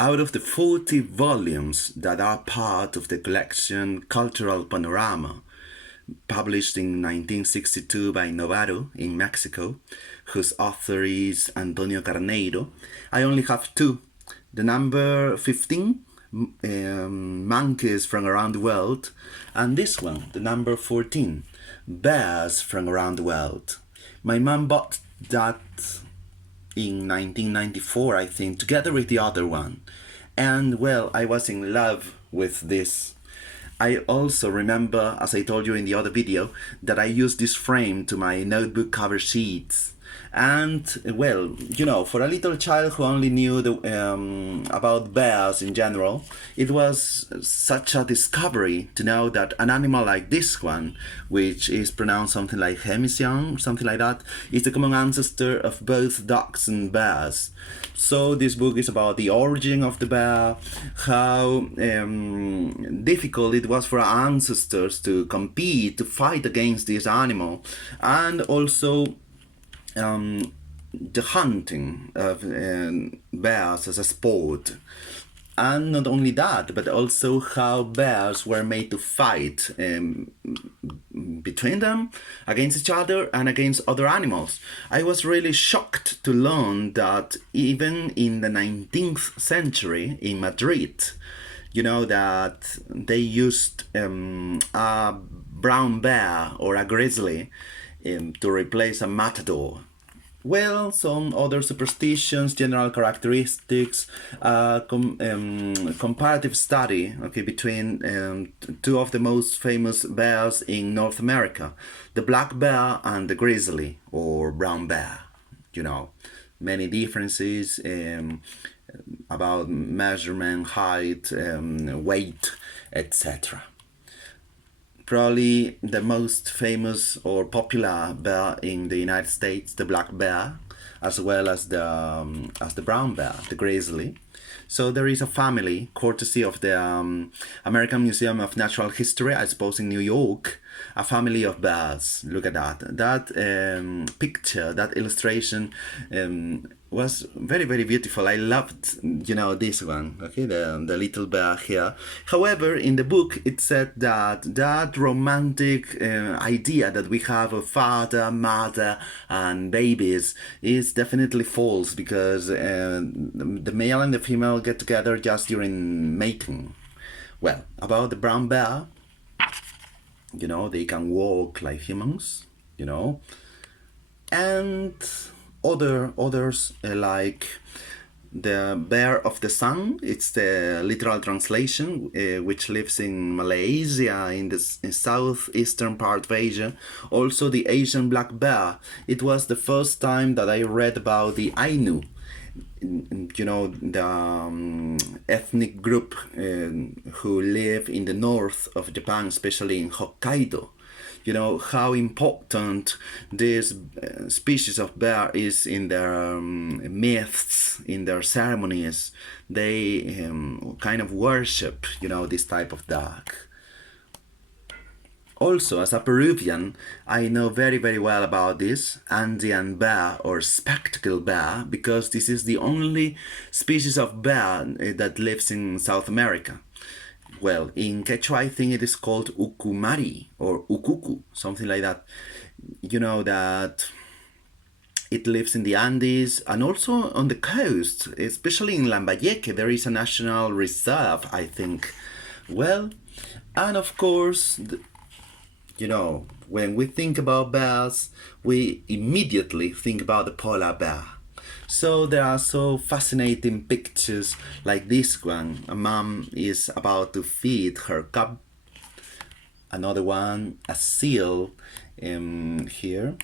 Out of the 40 volumes that are part of the collection Cultural Panorama, published in 1962 by Novaro in Mexico, whose author is Antonio Carneiro, I only have two. The number 15, Monkeys from Around the World, and this one, the number 14, Bears from Around the World. My mom bought that in 1994, I think, together with the other one. And well, I was in love with this. I also remember, as I told you in the other video, that I used this frame to my notebook cover sheets. And well, you know, for a little child who only knew about bears in general, it was such a discovery to know that an animal like this one, which is pronounced something like Hemisian, something like that, is the common ancestor of both dogs and bears. So this book is about the origin of the bear, how difficult it was for our ancestors to compete, to fight against this animal, and also the hunting of bears as a sport. And not only that, but also how bears were made to fight between them, against each other, and against other animals. I was really shocked to learn that even in the 19th century in Madrid, you know, that they used a brown bear or a grizzly to replace a matador. Well, some other superstitions, general characteristics, comparative study, okay, between two of the most famous bears in North America, the black bear and the grizzly or brown bear. You know, many differences about measurement, height, weight, etc. Probably the most famous or popular bear in the United States, the black bear, as well as the brown bear, the grizzly. So there is a family, courtesy of the American Museum of Natural History, I suppose in New York, a family of bears. Look at that. That picture, that illustration was very, very beautiful. I loved, you know, this one, okay, the little bear here. However, in the book, it said that romantic idea that we have of father, mother, and babies is definitely false, because the male and the female get together just during mating. Well, about the brown bear, you know, they can walk like humans, you know, and others like the bear of the sun. It's the literal translation, which lives in Malaysia, in the southeastern part of Asia. Also the Asian black bear. It was the first time that I read about the Ainu, you know, the ethnic group who live in the north of Japan, especially in Hokkaido. You know, how important this species of bear is in their myths, in their ceremonies. They kind of worship, you know, this type of dog. Also, as a Peruvian, I know very, very well about this Andean bear or spectacle bear, because this is the only species of bear that lives in South America. Well, in Quechua, I think it is called ucumari or ukuku, something like that. You know, that it lives in the Andes and also on the coast, especially in Lambayeque. There is a national reserve, I think. Well, and of course, you know, when we think about bears, we immediately think about the polar bear. So there are so fascinating pictures like this one. A mom is about to feed her cub. Another one, a seal here,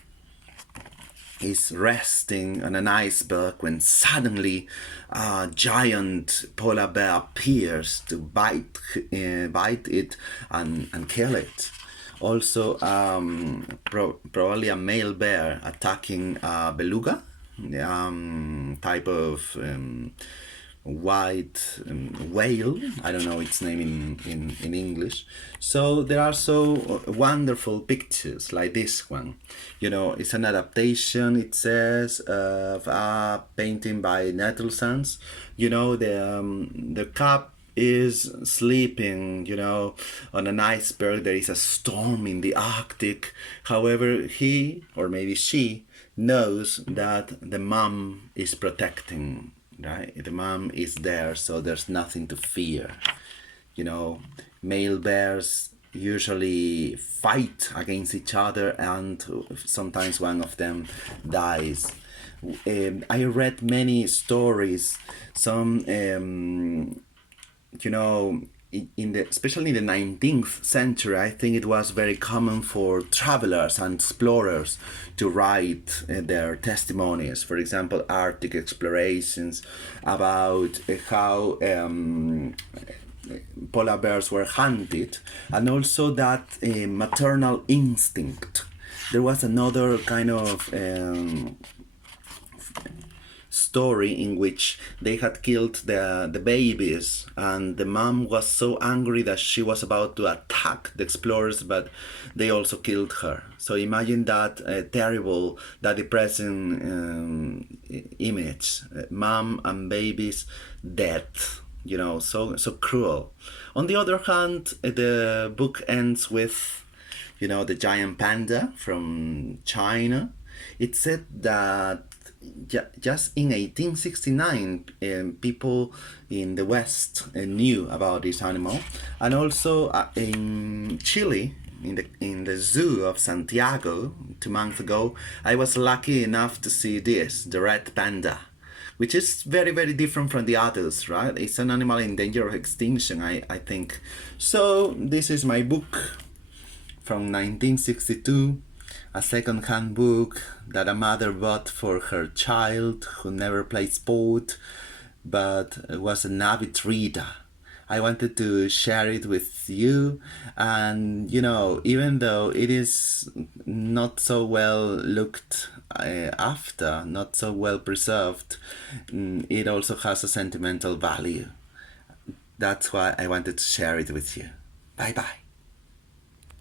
is resting on an iceberg when suddenly a giant polar bear appears to bite it and kill it. Also, probably a male bear attacking a beluga, type of white whale. I don't know its name in English. So there are so wonderful pictures like this one. You know, it's an adaptation, it says, of a painting by Nettlesands. You know, the cup is sleeping, you know, on an iceberg. There is a storm in the Arctic. However, he, or maybe she, knows that the mom is protecting, right? The mom is there, so there's nothing to fear. You know, male bears usually fight against each other, and sometimes one of them dies. I read many stories, some you know, in the, especially in the 19th century, I think it was very common for travelers and explorers to write their testimonies. For example, Arctic explorations about how polar bears were hunted, and also that maternal instinct. There was another kind of story in which they had killed the babies, and the mom was so angry that she was about to attack the explorers, but they also killed her. So imagine that terrible, that depressing image, mom and babies dead, you know, so cruel. On the other hand, the book ends with, you know, the giant panda from China. It said that just in 1869, people in the West knew about this animal, and also in Chile, in the zoo of Santiago 2 months ago, I was lucky enough to see this, the red panda, which is very, very different from the others, right? It's an animal in danger of extinction, I think. So this is my book from 1962, a second-hand book that a mother bought for her child who never played sport but was an avid reader. I wanted to share it with you, and you know, even though it is not so well looked after, not so well preserved, it also has a sentimental value. That's why I wanted to share it with you. Bye bye.